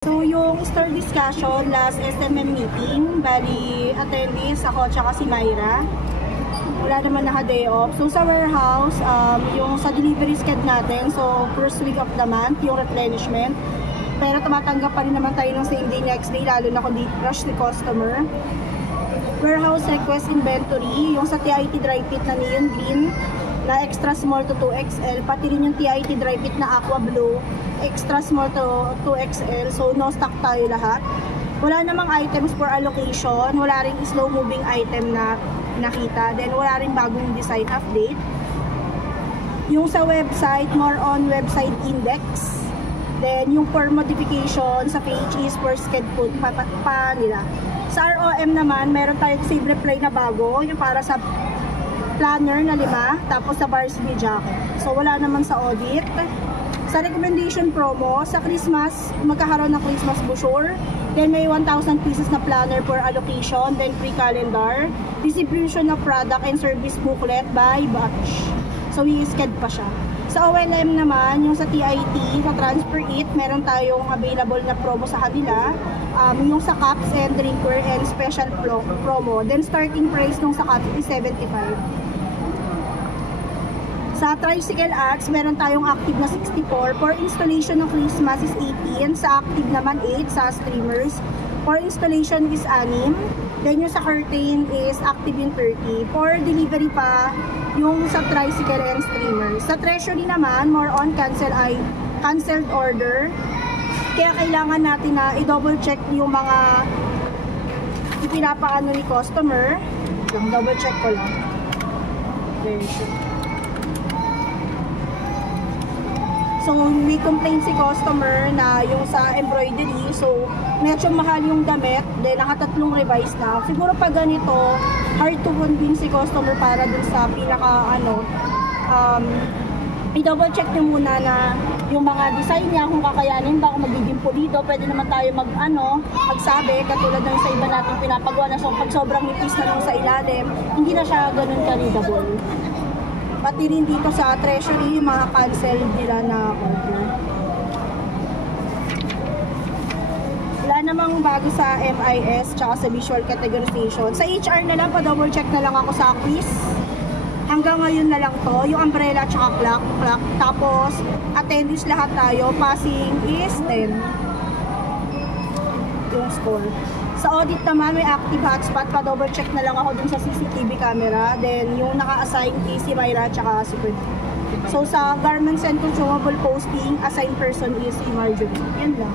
So yung store discussion last SMM meeting, bali attendees ako tsaka si Myra. Wala naman naka-day off. So sa warehouse, yung sa delivery schedule natin, so first week of the month, yung replenishment. Pero tumatanggap pa rin naman tayo ng same day, next day, lalo na kung di rush the customer. Warehouse request inventory, yung sa TIT dry fit na neon green, na extra small to 2XL, pati rin yung TIT dry fit na aqua blue, extra small to 2XL, so no stock tayo lahat. Wala namang items for allocation, wala ring slow moving item na nakita, then wala ring bagong design update. Yung sa website, more on website index, then yung for modification sa page is for schedule pa nila. Sa ROM naman, meron tayong save reply na bago, yung para sa planner na 5, tapos sa varsity jacket. So wala naman sa audit. Sa recommendation promo, sa Christmas, magkakaroon ng Christmas brochure. Then may 1,000 pieces na planner for allocation, then free calendar, distribution of product and service booklet by batch. So i-sked pa siya. Sa OLM naman, yung sa TIT, sa Transfer It, meron tayong available na promo sa kanila. Yung sa cups and drinkware and special promo. Then starting price nung sa cups is 75. Sa tricycle ads, meron tayong active na 64. For installation ng Christmas is 18. Sa active naman 8 sa streamers. For installation is 6. Then yung sa curtain is active yung 30. For delivery pa, yung sa tricycle and streamers. Sa treasury naman, more on canceled order. Kaya kailangan natin na i-double check yung mga ipinapaano ni customer. Double check ko lang. Very sure. So, may complaint si customer na yung sa embroidery. So, medyo mahal yung damit. Then, nakatatlong revise na. Siguro pag ganito, hard to convince si customer para dun sa pinaka, i-double check nyo muna na yung mga design niya, kung kakayanin ba, kung magiging pulido. Pwede naman tayo magsabi, katulad ng sa iba natin pinapagawa na. So, pag sobrang nipis na nung sa ilalim, hindi na siya ganun ka-readable. Pati rin dito sa treasury, mga cancel nila na order. Wala namang bago sa MIS tsaka sa visual categorization. Sa HR na lang, pa-double check na lang ako sa quiz. Hanggang ngayon na lang to, yung umbrella tsaka clock. Tapos, attendees lahat tayo, passing is 10. Yung score. Sa audit naman, may active hotspot, pa-double check na lang ako dun sa CCTV camera. Then, yung naka-assign is si Myra tsaka si Quinn. So, sa garments and consumable posting, assigned person is si Marjorie. Yan lang.